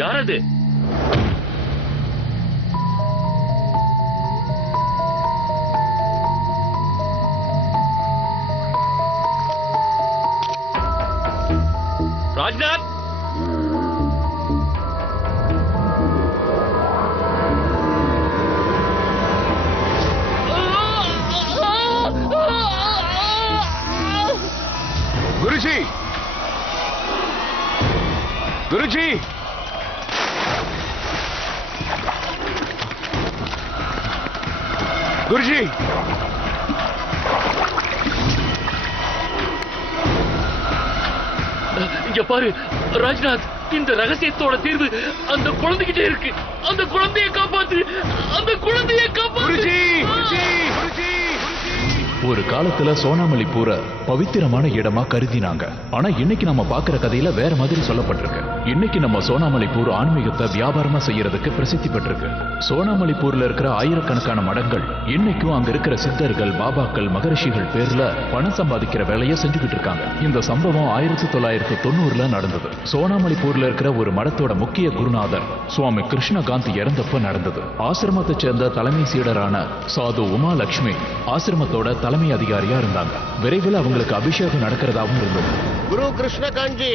யார் அது? ராஜ்நாத், குருஜி, குருஜி, குருஜி, இங்க பாரு ராஜ்நாத், இந்த ரகசியத்தோட தீர்வு அந்த குழந்தைகிட்டே இருக்கு. அந்த குழந்தையை காப்பாத்து, அந்த குழந்தையை காப்பாத்து. ஒரு காலத்துல சோனாமலிபூரை பவித்திரமான இடமா கருதினாங்க. ஆனா இன்னைக்கு நம்ம பாக்குற கதையில வேற மாதிரி சொல்லப்பட்டிருக்கு. இன்னைக்கு நம்ம சோனாமலிபூர் ஆன்மீகத்தை வியாபாரமா செய்யறதுக்கு பிரசித்தி பெற்றிருக்கு. சோனாமலிபூர்ல இருக்கிற ஆயிரக்கணக்கான மடங்கள் இன்னைக்கும் அங்க இருக்கிற சித்தர்கள், பாபாக்கள், மகரிஷிகள் பேர்ல பணம் சம்பாதிக்கிற வேலையை செஞ்சுக்கிட்டு இருக்காங்க. இந்த சம்பவம் 1990 நடந்தது. சோனாமலிபூர்ல இருக்கிற ஒரு மடத்தோட முக்கிய குருநாதர் சுவாமி கிருஷ்ணகாந்த் இறந்தப்ப நடந்தது. ஆசிரமத்தை சேர்ந்த தலைமை சீடரான சாது உமா லட்சுமி ஆசிரமத்தோட தலைமை அதிகாரியா இருந்தாங்க. விரைவில் அவங்களுக்கு அபிஷேகம் நடக்கிறதாவும் இருந்தது. குரு கிருஷ்ணகாந்தி,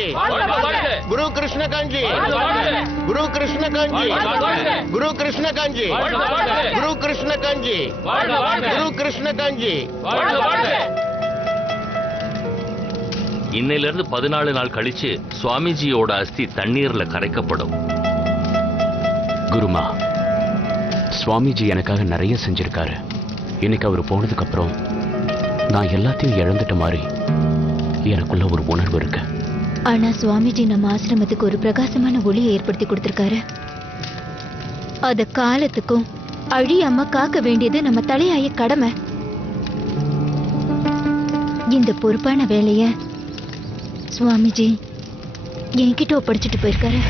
குரு கிருஷ்ணகாந்தி, குரு கிருஷ்ணகாந்தி, குரு கிருஷ்ணகாந்தி, குரு கிருஷ்ணகாந்தி, குரு கிருஷ்ணகாந்தி. இன்னையில இருந்து 14 நாள் கழிச்சு சுவாமிஜியோட அஸ்தி தண்ணீர்ல கரைக்கப்படும். குருமா, சுவாமிஜி எனக்காக நிறைய செஞ்சிருக்காரு. இன்னைக்கு அவர் போனதுக்கு அப்புறம் நான் எல்லாத்தையும் இழந்துட்ட மாதிரி எனக்குள்ள ஒரு உணர்வு இருக்கு. ஆனா சுவாமிஜி நம்ம ஆசிரமத்துக்கு ஒரு பிரகாசமான ஒளியை ஏற்படுத்தி கொடுத்திருக்காரு. அத காலத்துக்கும் அழியாம காக்க வேண்டியது நம்ம தலையாய கடமை. இந்த பொறுப்பான வேலைய சுவாமிஜி என்கிட்ட ஒப்படைச்சிட்டு போயிருக்காரு.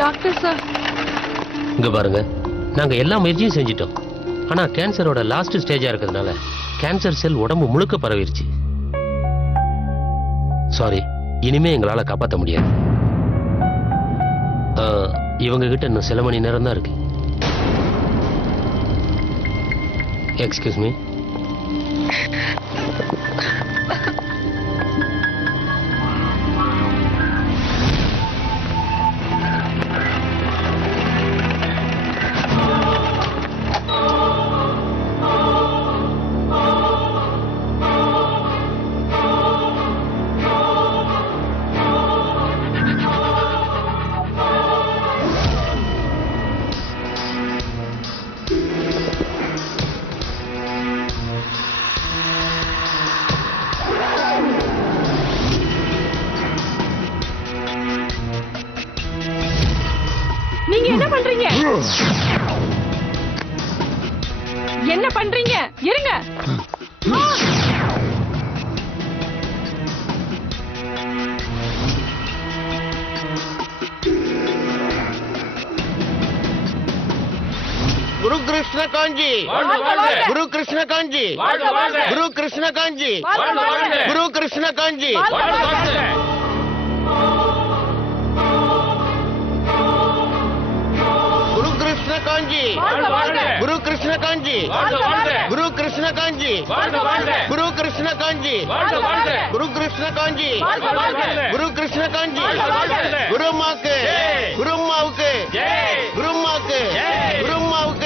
டாக்டர் சார், இங்க பாருங்க, நாங்க எல்லா முயற்சியும் செஞ்சிட்டோம். ஆனா கேன்சரோட லாஸ்ட் ஸ்டேஜா இருக்கிறதுனால கேன்சர் செல் உடம்பு முழுக்க பரவிருச்சு. சாரி, இனிமே எங்களால காப்பாற்ற முடியாது. இவங்க கிட்ட இன்னும் சில மணி நேரம் தான் இருக்கு. Excuse me. நீங்க என்ன பண்றீங்க? என்ன பண்றீங்க? இருங்க. குரு கிருஷ்ணகாந்தி, குரு கிருஷ்ணகாந்தி, குரு கிருஷ்ணகாந்தி, குரு கிருஷ்ணகாந்தி. குரு கிருஷ்ணகாந்தி, குரு கிருஷ்ணகாந்தி, குரு கிருஷ்ணகாந்தி, குரு கிருஷ்ணகாந்தி, குரு கிருஷ்ணகாந்தி, குருமாவுக்கு, குருமாவுக்கு, குருமாவுக்கு, குருமாவுக்கு.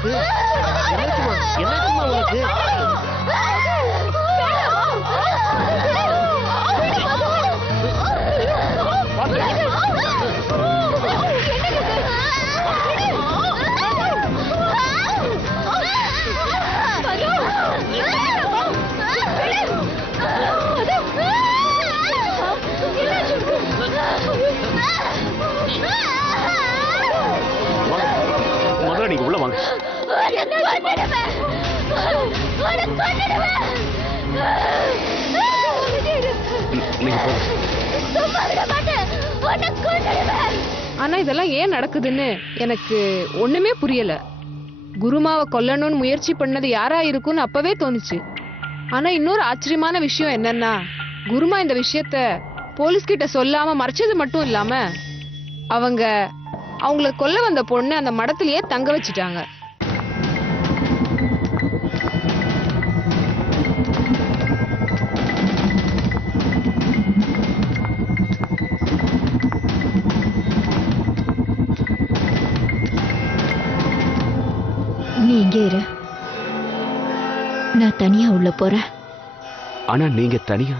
உனக்கு? என்னாச்சுமா? என்னாச்சுமா உனக்கு? முதல்ல நீங்க உள்ள வாங்க. நீங்க போங்க. ஆனா இதெல்லாம் ஏன் நடக்குதுன்னு எனக்கு ஒண்ணுமே புரியல. குருமாவை கொல்லணும்னு முயற்சி பண்ணது யாரா இருக்கும்னு அப்பவே தோணுச்சு. ஆனா இன்னொரு ஆச்சரியமான விஷயம் என்னன்னா, குருமா இந்த விஷயத்த போலீஸ் கிட்ட சொல்லாம மறைச்சது மட்டும் இல்லாம அவங்கள கொல்ல வந்த பொண்ணு அந்த மடத்திலேயே தங்க வச்சுட்டாங்க. நீ இங்கே இரு, நான் தனியா உள்ள போறேன். ஆனா நீங்க தனியா?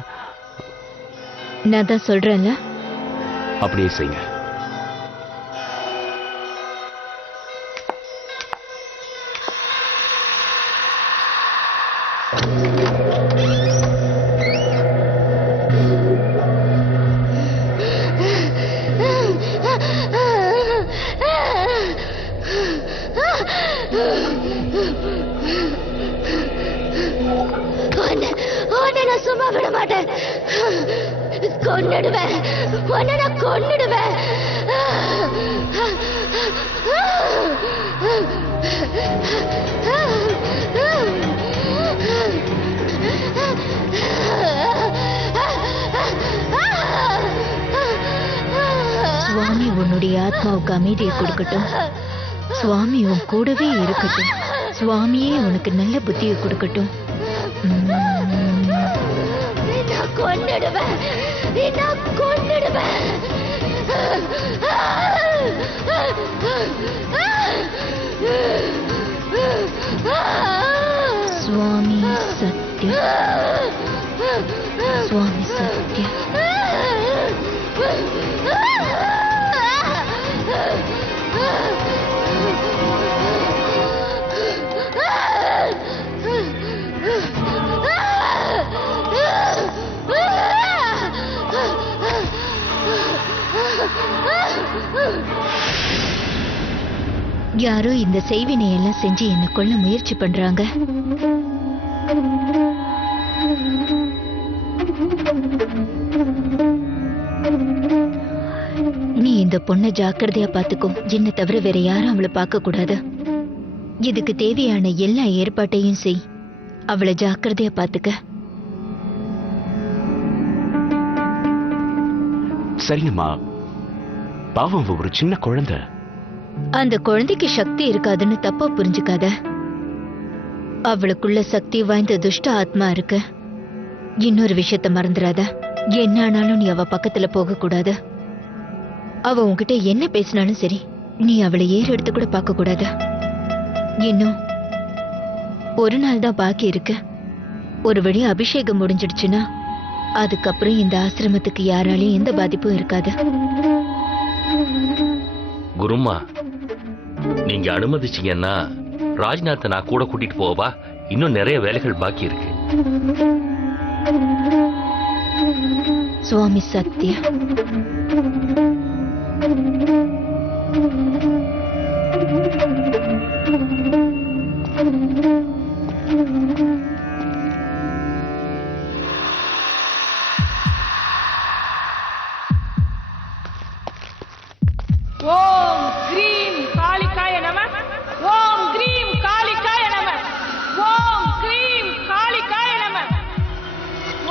நான் தான் சொல்றேன்ல. அப்படியே செய்யுங்க. நான் சும்மா விட மாட்டேன். கொன்னுடுவேன், உன்னை நான் கொன்னுடுவேன். சுவாமி உன்னுடைய ஆத்மாவுக்கு அமைதியை கொடுக்கட்டும். சுவாமி உன் கூடவே இருக்கட்டும். சுவாமியே உனக்கு நல்ல புத்தியை கொடுக்கட்டும். கொன்னுடுவேன், கொன்னுடுவேன். சுவாமி சத்ய, சுவாமி சத்ய. யாரோ இந்த செய்வினை எல்லாம் செஞ்சு என்ன கொல்ல முயற்சி பண்றாங்க. நீ இந்த பொண்ணை ஜாக்கிரதையா பாத்துக்கோ. என்ன தவிர வேற யாரும் அவளை பார்க்க கூடாது. இதுக்கு தேவையான எல்லா ஏற்பாட்டையும் செய். அவளை ஜாக்கிரதையா பாத்துக்க. சரிங்கம்மா. பாவம், ஒரு சின்ன குழந்தை. அந்த குழந்தைக்கு சக்தி இருக்காதுன்னு தப்பா புரிஞ்சுக்காத. அவளுக்குள்ள சக்தி வாய்ந்த துஷ்ட ஆத்மா இருக்கு. இன்னொரு விஷயத்த மறந்துடாத. என்ன ஆனாலும் நீ அவ பக்கத்துல போக கூடாது. அவ உன்கிட்ட என்ன பேசினாலும் சரி, நீ அவளை ஏறு எடுத்து கூட பார்க்க கூடாது. இன்னும் ஒரு நாள் தான் பாக்கி இருக்கு. ஒரு வழி அபிஷேகம் முடிஞ்சிடுச்சுன்னா அதுக்கப்புறம் இந்த ஆசிரமத்துக்கு யாராலையும் எந்த பாதிப்பும் இருக்காது. குருமா, நீங்க அனுமதிச்சீங்கன்னா ராஜ்நாத்தை நான் கூட கூட்டிட்டு போவா. இன்னும் நிறைய வேலைகள் பாக்கி இருக்கு. சுவாமி சத்யா. ஓம் கிரீம் காளிகாய நமः. ஓம் கிரீம் காளிகாய நமः. ஓம் கிரீம் காளிகாய நமः.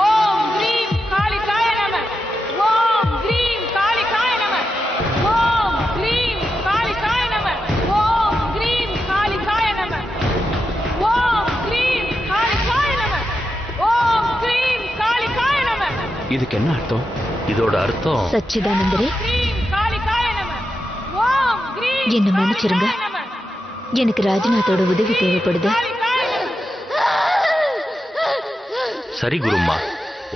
ஓம் கிரீம் காளிகாய நமः. ஓம் கிரீம் காளிகாய நமः. ஓம் கிரீம் காளிகாய நமः. ஓம் கிரீம் காளிகாய நமः. ஓம் கிரீம் காளிகாய நமः. ஓம் கிரீம் காளிகாய நமः. இதுக்கு என்ன அர்த்தம்? இதோட அர்த்தம், சச்சிதானந்தரே, கிரீம் காளிகாய நமः. ஓம் கிரீம் என்ன மன்னிச்சிருங்க. காளிகாய நமः. எனக்கு ராஜ்நாத்தோட உதவி தேவைப்படுது. சரி குருமா,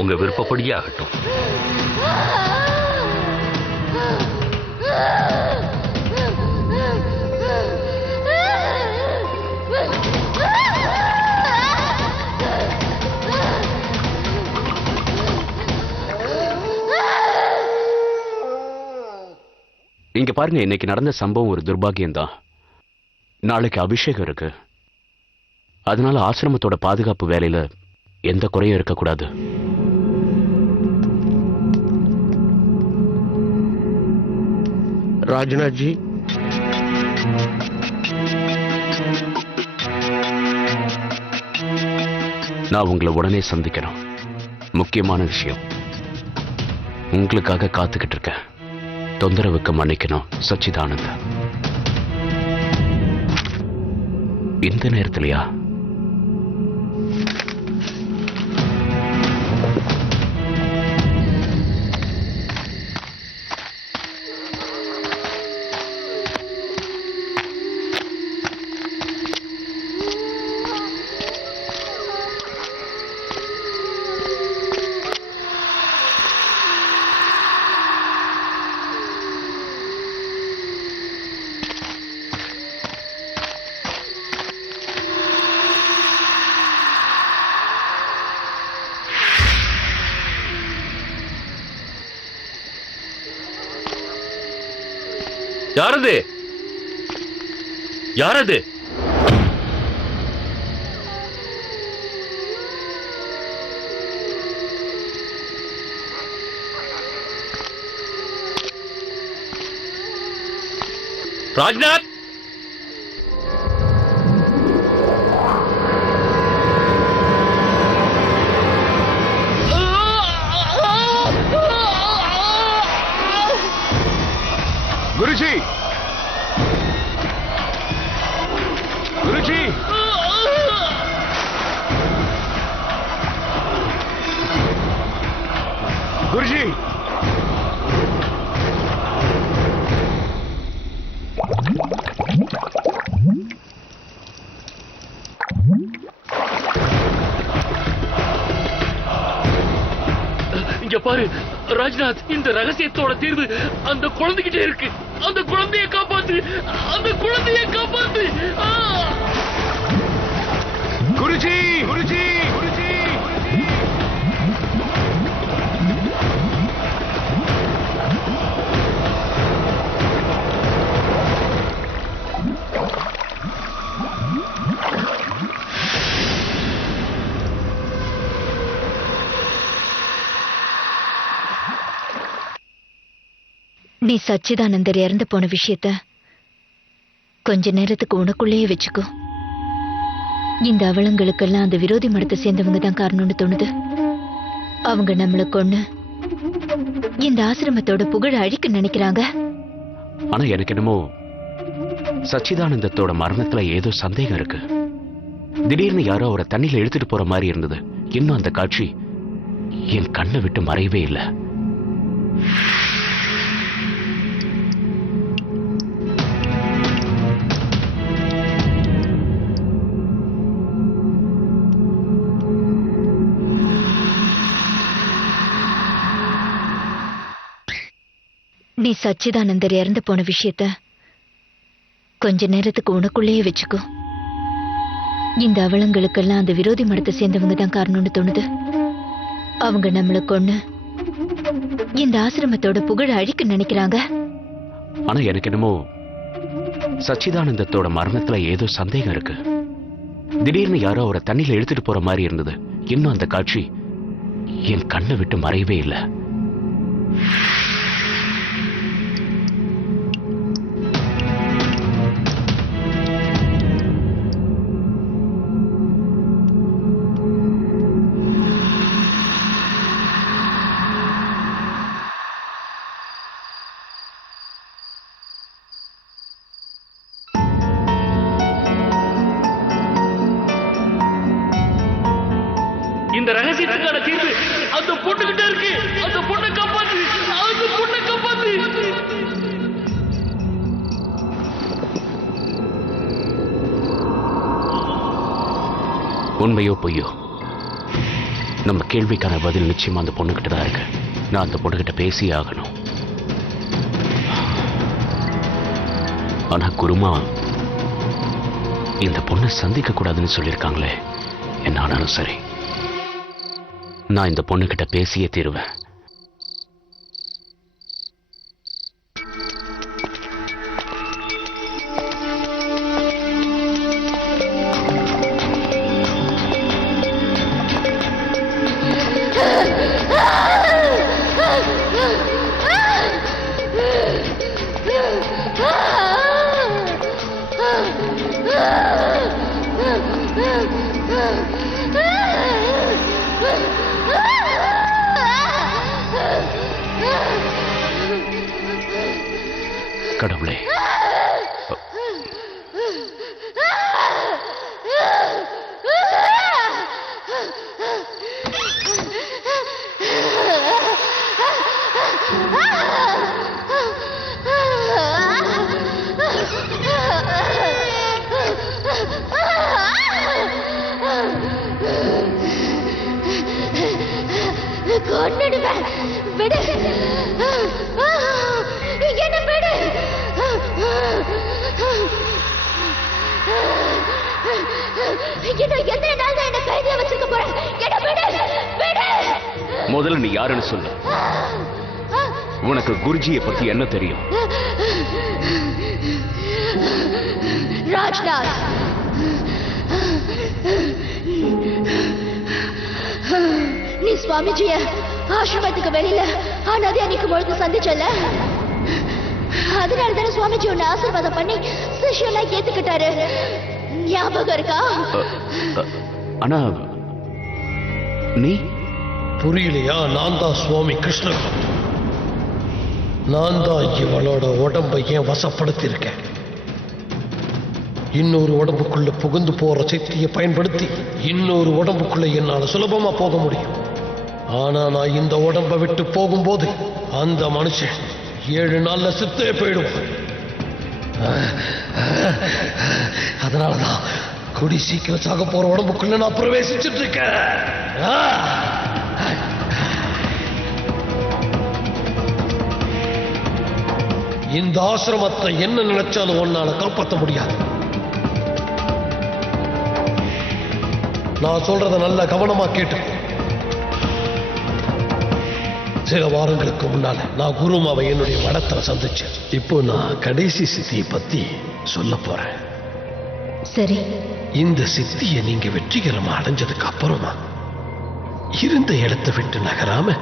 உங்க விருப்பப்படியே ஆகட்டும். இங்க பாருங்க, இன்னைக்கு நடந்த சம்பவம் ஒரு துர்பாகியம்தான். நாளைக்கு அபிஷேகம் இருக்கு. அதனால ஆசிரமத்தோட பாதுகாப்பு வேலையில எந்த குறையும் இருக்கக்கூடாது. ராஜ்நாத்ஜி, நான் உங்களை உடனே சந்திக்கிறேன். முக்கியமான விஷயம். உங்களுக்காக காத்துக்கிட்டு இருக்கேன். தொந்தரவுக்கு மன்னிக்கணும் சச்சிதானந்த். இந்த நேரத்திலயா? யாரது? யாரது? ராஜ்நாத், குருஜி, குருஜி, குருஜி, இங்க பாரு ராஜ்நாத், இந்த ரகசியத்தோட தீர்வு அந்த குழந்தைகிட்டே இருக்கு. அந்த குழந்தையை காப்பாத்து, அந்த குழந்தையை காப்பாத்து. குருஜி, குருஜி, குருஜி. நீ சச்சிதானந்தர் இறந்து போன விஷயத்த கொஞ்ச நேரத்துக்கு உனக்குள்ளேயே வச்சுக்கோ. இந்த அவலங்களுக்கெல்லாம் அந்த விரோதி மடத்தை சேர்ந்தவங்க தான் காரணம்னு தோணுது. அவங்க நம்மளை கொன்னு இந்த ஆசிரமத்தோட புகழ அழிக்க நினைக்கிறாங்க. ஆனா எனக்கு என்னமோ சச்சிதானந்தத்தோட மரணத்துல ஏதோ சந்தேகம் இருக்கு. திடீர்னு யாரோ அவரை தண்ணியில இழுத்துட்டு போற மாதிரி இருந்தது. இன்னும் அந்த காட்சி என் கண்ணை விட்டு மறையவே இல்லை. நீ சச்சிதானந்தர் இறந்து போன விஷயத்த கொஞ்ச நேரத்துக்கு உனக்குள்ளேயே வச்சுக்கோ. இந்த அவலங்களுக்கெல்லாம் அந்த விரோதி மடத்தை சேர்ந்தவங்க தான் காரணம்னு தோணுது. அவங்க நம்மளை கொன்னு இந்த ஆசிரமத்தோட புகழ அழிக்க நினைக்கிறாங்க. ஆனா எனக்கு என்னமோ சச்சிதானந்தத்தோட மரணத்துல ஏதோ சந்தேகம் இருக்கு. திடீர்னு யாரோ அவரை தண்ணியில இழுத்துட்டு போற மாதிரி இருந்தது. இன்னும் அந்த காட்சி என் கண்ணை விட்டு மறையவே இல்லை. இந்த ரகசியத்துக்கான தீர்வு அந்த பொண்ணுகிட்ட இருக்கு. அந்த பொண்ணை காப்பாத்து, அந்த பொண்ணை காப்பாத்து. உண்மையோ பொய்யோ, நம்ம கேள்விக்கான பதில் நிச்சயமா அந்த பொண்ணுகிட்ட தான் இருக்கு. நான் அந்த பொண்ணுகிட்ட பேசியே ஆகணும். ஆனா குருமா இந்த பொண்ணை சந்திக்க கூடாதுன்னு சொல்லியிருக்காங்களே. என்ன ஆனாலும் சரி, நான் இந்த பொண்ணுகிட்ட பேசியே தீருவேன். கடவுளே, கொன்னுடுவேன். விடு, என்ன விடு. இன்னும் எத்தனை நாள் தான் என்ன கைதியா வச்சிருக்க போறேன்? என்ன விடு, விடு. முதல்ல நீ யாருன்னு சொல்லு. உனக்கு குருஜியை பத்தி என்ன தெரியும்? ராஜ்நாத், நீ சுவாமிஜிய ஆசிரமத்துக்கு வெளியில நதியா நிக்கும் பொழுது சந்திச்சல. அதனால தானே சுவாமிஜி உன்னை ஆசீர்வாதம் பண்ணி சிஷ்யெல்லாம் ஏத்துக்கிட்டாரு. ஞாபகம் இருக்கா? ஆனா நீ புரியலையா? நான் தான் சுவாமி கிருஷ்ணன். நான் தான் இவளோட உடம்பை ஏன் வசப்படுத்தியிருக்கேன். இன்னொரு உடம்புக்குள்ள புகுந்து போற சக்தியை பயன்படுத்தி இன்னொரு உடம்புக்குள்ள என்னால சுலபமா போக முடியும். ஆனா நான் இந்த உடம்பை விட்டு போகும்போது அந்த மனுஷன் 7 நாள்ல சித்தே போயிடுவான். அதனாலதான் குடி சீக்கிரம் சாக போற உடம்புக்குள்ள நான் பிரவேசிச்சுட்டு இருக்கேன். இந்த ஆசிரமத்தை என்ன நினைச்சாலும் உன்னால காப்பாற்ற முடியாது. நான் சொல்றத நல்ல கவனமா கேட்டு. சில வாரங்களுக்கு முன்னால நான் குருமாவை என்னுடைய மடத்துல சந்திச்சேன். இப்போ நான் கடைசி சித்தியை பத்தி சொல்ல போறேன். சரி. இந்த சித்தியை நீங்க வெற்றிகரமா அடைஞ்சதுக்கு அப்புறமா இருந்த இடத்தை விட்டு நகராம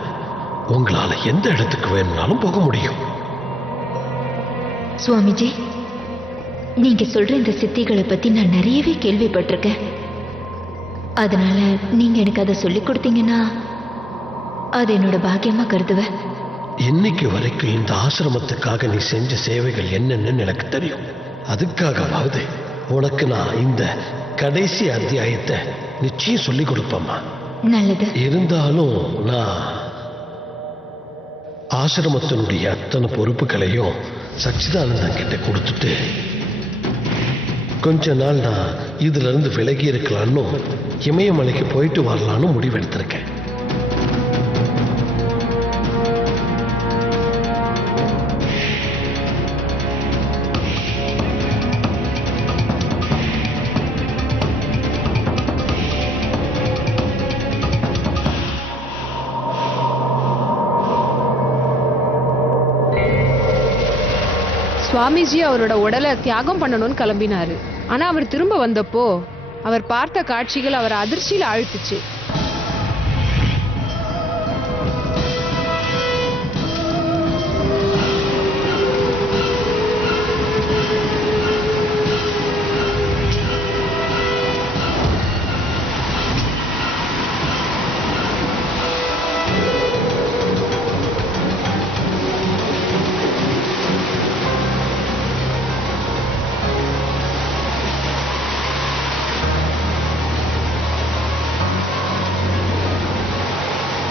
உங்களால எந்த இடத்துக்கு வேணும்னாலும் போக முடியும். சுவாமிஜி, நீங்க சொல்ற இந்த சித்திகளை பத்தி நான் நிறையவே கேள்விப்பட்டிருக்கேன். அதனால நீங்க எனக்கு அதை சொல்லிக் கொடுத்தீங்கன்னா அது என்னோட பாக்கியமா கருதுவேன். இன்னைக்கு வரைக்கும் இந்த ஆசிரமத்துக்காக நீ செஞ்ச சேவைகள் என்னென்னு எனக்கு தெரியும். அதுக்காகவாவது உனக்கு நான் இந்த கடைசி அத்தியாயத்தை நிச்சயம் சொல்லிக் கொடுப்பேம்மா. நல்லது. இருந்தாலும் நான் ஆசிரமத்தினுடைய அத்தனை பொறுப்புகளையும் சச்சிதானந்தன் கிட்ட கொடுத்துட்டு கொஞ்ச நாள் நான் இதுல இருந்து விலகி இருக்கலான்னு இமயமலைக்கு போயிட்டு வரலான்னு முடிவெடுத்திருக்கேன். சுவாமிஜி அவரோட உடலை தியாகம் பண்ணணும்னு கிளம்பினாரு. ஆனா அவர் திரும்ப வந்தப்போ அவர் பார்த்த காட்சிகள் அவரை அதிர்ச்சியில ஆழ்த்துச்சு.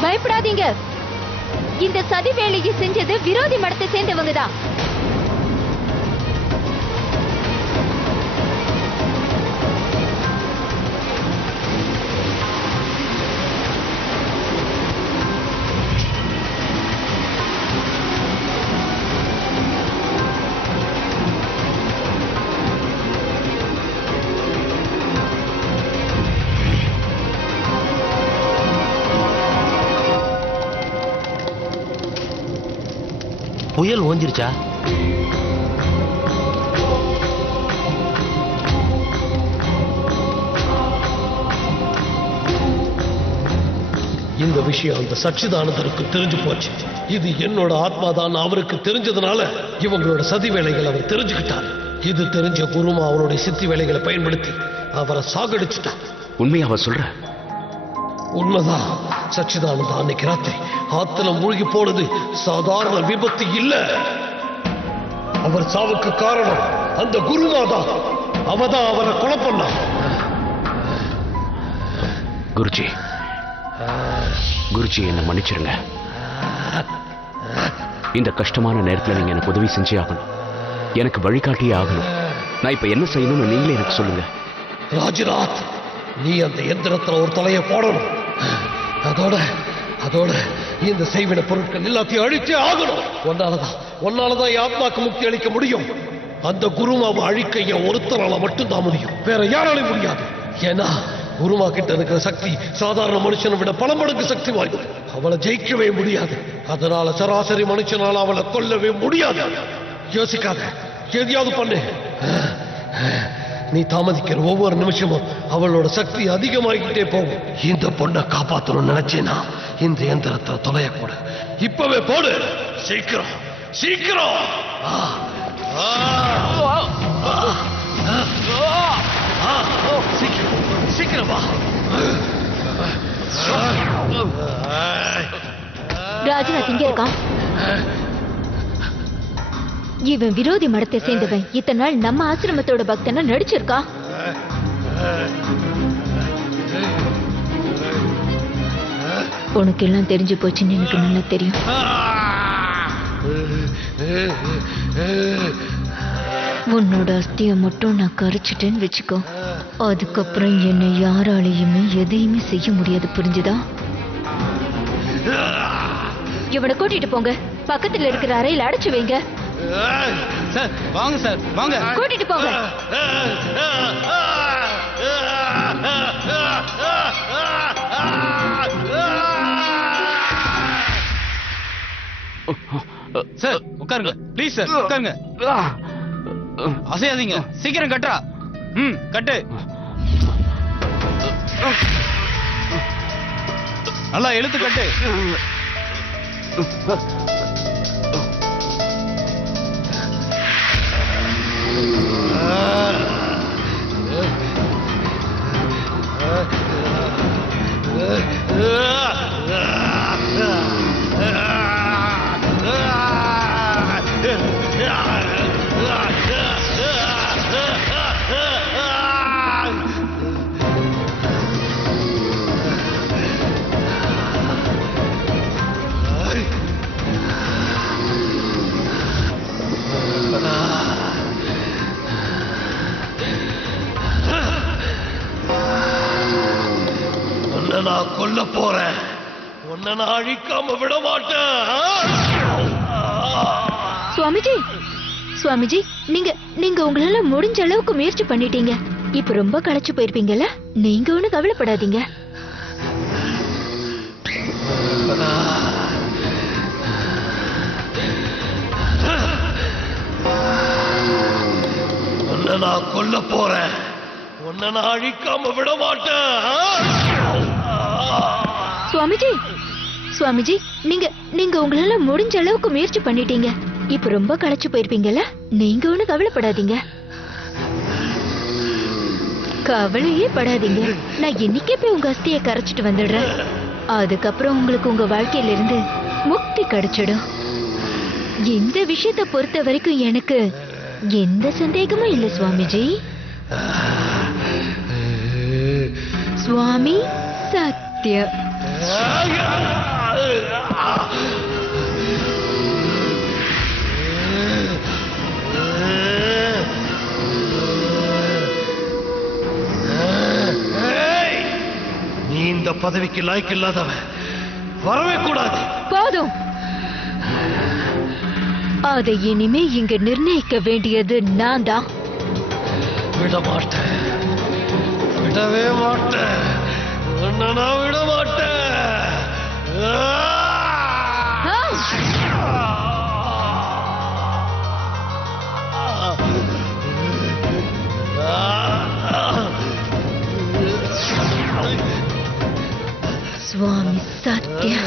பயப்படாதீங்க. இந்த சதி வேலையை செஞ்சது விரோதி மடத்தை சேர்ந்தவங்க தான். புயல் ஓஞ்சிருச்சா? இந்த விஷயம் அந்த சச்சிதானந்தருக்கு தெரிஞ்சு போச்சு. இது என்னோட ஆத்மாதான் அவருக்கு தெரிஞ்சதுனால இவங்களோட சதி வேலைகளை அவர் தெரிஞ்சுக்கிட்டார். இது தெரிஞ்ச குருமா அவருடைய சித்தி வேலைகளை பயன்படுத்தி அவரை சாகடிச்சுட்டார். உண்மையா அவ சொல்ற? உண்மைதான். சச்சிதானந்தா அன்னைக்கு ராத்திரி ஆத்துல மூழ்கி போனது சாதாரண விபத்து இல்ல. அவர் சாவுக்கு காரணம் அந்த குருமாதான். அவதான் அவரை கொலை பண்ணா. குருஜி, குருஜி என்ன மன்னிச்சிருங்க. இந்த கஷ்டமான நேரத்தில் நீங்க எனக்கு உதவி செஞ்சே ஆகணும். எனக்கு வழிகாட்டியே ஆகணும். நான் இப்ப என்ன செய்யணும்னு நீங்களே எனக்கு சொல்லுங்க. ராஜ்நாத், நீ அந்த எந்திரத்துல ஒரு தலையை போடணும். அதோட இந்த செய்வின பொருட்கள் எல்லாத்தையும் அழிச்சே ஆகணும். ஒன்னாலதான் என் ஆத்மாக்கு முக்தி அளிக்க முடியும். அந்த குருமாவை அழிக்க என் ஒருத்தரால மட்டும்தான் முடியும், வேற யாராலையும் முடியாது. ஏன்னா குருமா கிட்ட இருக்கிற சக்தி சாதாரண மனுஷனை விட பல மடங்கு சக்தி வாய்ந்தது. அவளை ஜெயிக்கவே முடியாது. அதனால சராசரி மனுஷனால அவளை கொல்லவே முடியாது. யோசிக்காத, எதையாவது பண்ணு. நீ தாமதிக்கிற ஒவ்வொரு நிமிஷமும் அவளோட சக்தி அதிகமாகிக்கிட்டே போகும். இந்த பொண்ணை காப்பாற்றணும்னு நினைச்சேனா இந்த எந்திரத்தை தொலைய போடு. இப்பவே போடு. சீக்கிரம் சீக்கிரம். சீக்கிரமா. ராஜ்நாத் இங்க இருக்கான். இவன் விரோதி மடத்தை சேர்ந்தவன். இத்தனை நாள் நம்ம ஆசிரமத்தோட பக்தனா நடிச்சிருக்கான். உனக்கு எல்லாம் தெரிஞ்சு போச்சுன்னு எனக்கு நல்லா தெரியும். உன்னோட அஸ்தியை மட்டும் நான் கரைச்சிட்டேன்னு வச்சுக்கோ. அதுக்கப்புறம் என்னை யாராலையுமே எதையுமே செய்ய முடியாது, புரிஞ்சுதா? இவனை கூட்டிட்டு போங்க. பக்கத்துல இருக்கிற அறையில் அடைச்சு வைங்க. சார் வாங்க, சார் வாங்க, கூட்டிட்டு போங்க. சார் உட்காருங்க ப்ளீஸ். சார் உட்காருங்க, அசையாதீங்க. சீக்கிரம் கட்டுறா. கட்டு. நல்லா இழுத்து கட்டு. நான் கொல்ல போறேன். உன்னை நான் அழிக்காம விட மாட்டேன். சுவாமிஜி, சுவாமிஜி, நீங்க உங்களால முடிஞ்ச அளவுக்கு முயற்சி பண்ணிட்டீங்க. இப்ப ரொம்ப களைச்சு போயிருப்பீங்கல்ல? நீங்க ஒண்ணு கவலைப்படாதீங்க. உன்னை நான் கொல்ல போறேன். உன்னை நான் அழிக்காம விட மாட்டேன். சுவாமிஜி, சுவாமிஜி, நீங்க உங்களால முடிஞ்ச அளவுக்கு முயற்சி பண்ணிட்டீங்க. இப்ப ரொம்ப களைச்சு போயிருப்பீங்கல்ல? நீங்க ஒண்ணு கவலைப்படாதீங்க. கவலையே படாதீங்க. நான் இன்னைக்கே போய் உங்க அஸ்தியை கரைச்சிட்டு வந்துடுறேன். அதுக்கப்புறம் உங்களுக்கு உங்க வாழ்க்கையில இருந்து முக்தி கிடைச்சிடும். இந்த விஷயத்தை பொறுத்த வரைக்கும் எனக்கு எந்த சந்தேகமும் இல்லை சுவாமிஜி. சுவாமி சத்ய. நீ இந்த பதவிக்கு லாய்க்கு இல்லாதவன், வரவே கூடாது. போதும். அதை இனிமே இங்க நிர்ணயிக்க வேண்டியது நான் தான். விட மாட்டேன், விடவே மாட்டேன். உன்னை நான் விட மாட்டேன். சத்யா.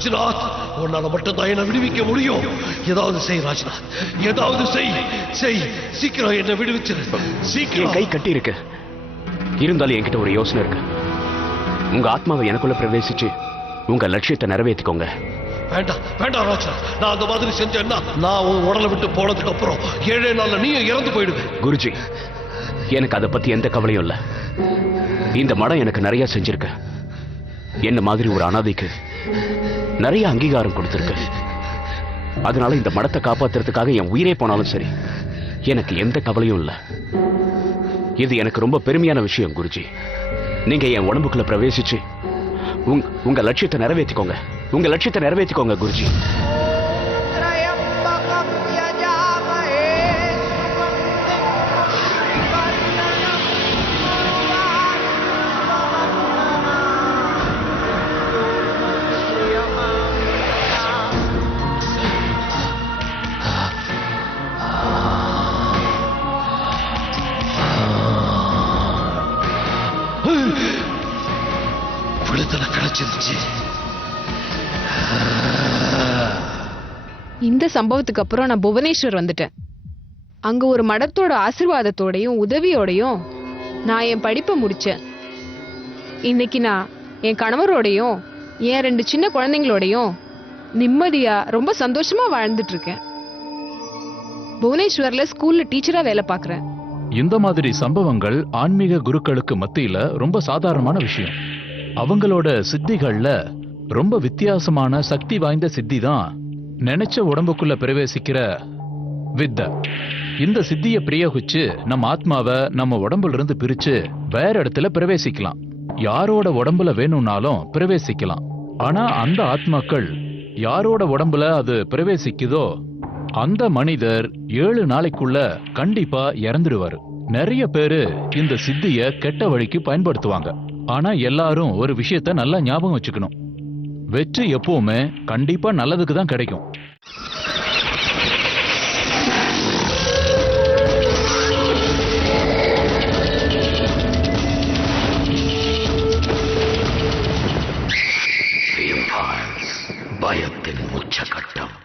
ராஜ்நாத், உன்னால மட்டும்தான் என்னை விடுவிக்க முடியும். ஏதாவது செய் ராஜ்நாத், ஏதாவது செய். சீக்கிரம் என்னை விடுவிச்சிரு, என் சீக்கிரம். கை கட்டி இருக்கு. இருந்தாலும் என்கிட்ட ஒரு யோசனை இருக்கு. உங்க ஆத்மாவை எனக்குள்ள பிரவேசிச்சு உங்க லட்சியத்தை நிறைவேற்றிக்கோங்க. வேண்டாம் ராஜா, நான் அந்த மாதிரி செஞ்சேன்னா நான் உன் உடலை விட்டு போனதுக்கு அப்புறம் 7 நாள்ல நீயும் இறந்து போயிடுவேன். குருஜி, எனக்கு அதை பத்தி எந்த கவலையும் இல்ல. இந்த மடம் எனக்கு நிறைய செஞ்சிருக்கு. என்ன மாதிரி ஒரு அனாதைக்கு நிறைய அங்கீகாரம் கொடுத்திருக்கு. அதனால இந்த மடத்தை காப்பாத்துறதுக்காக என் உயிரே போனாலும் சரி, எனக்கு எந்த கவலையும் இல்ல. இது எனக்கு ரொம்ப பெருமையான விஷயம் குருஜி. நீங்க என் உடம்புக்குள்ள பிரவேசிச்சு உங்க லட்சியத்தை நிறைவேற்றிக்கோங்க. உங்க லட்சியத்தை நிறைவேற்றிக்கோங்க குருஜி. விடுதலை கிடைச்சிருச்சு. இந்த சம்பவத்துக்கு அப்புறம் நான் புவனேஸ்வர் வந்துட்டேன். அங்க ஒரு மடத்தோட ஆசீர்வாதத்தோடையும் உதவியோடையும் நான் என் படிப்பை முடிச்சேன். இன்னைக்கு நான் என் கணவரோடையும் என் 2 சின்ன குழந்தைங்களோடையும் நிம்மதியா ரொம்ப சந்தோஷமா வாழ்ந்துட்டு இருக்கேன். புவனேஸ்வர்ல ஸ்கூல்ல டீச்சரா வேலை பார்க்கறேன். இந்த மாதிரி சம்பவங்கள் ஆன்மீக குருக்களுக்கு மத்தியில ரொம்ப சாதாரணமான விஷயம். அவங்களோட சித்திகள்ல ரொம்ப வித்தியாசமான சக்தி வாய்ந்த சித்தி தான் நினைச்ச உடம்புக்குள்ள பிரவேசிக்கிற வித்தை. இந்த சித்தியை பிரயோகிச்சு நம்ம ஆத்மாவை நம்ம உடம்புல இருந்து பிரிச்சு வேற இடத்துல பிரவேசிக்கலாம். யாரோட உடம்புல வேணும்னாலும் பிரவேசிக்கலாம். ஆனா அந்த ஆத்மாக்கள் யாரோட உடம்புல அது பிரவேசிக்குதோ அந்த மனிதர் 7 நாளைக்குள்ள கண்டிப்பா இறந்துடுவாரு. நிறைய பேரு இந்த சித்திய கெட்ட வழிக்கு பயன்படுத்துவாங்க. ஆனா எல்லாரும் ஒரு விஷயத்த நல்லா ஞாபகம் வச்சுக்கணும். வெற்றி எப்பவுமே கண்டிப்பா நல்லதுக்கு தான் கிடைக்கும். பயத்தின் உச்சகட்டம்.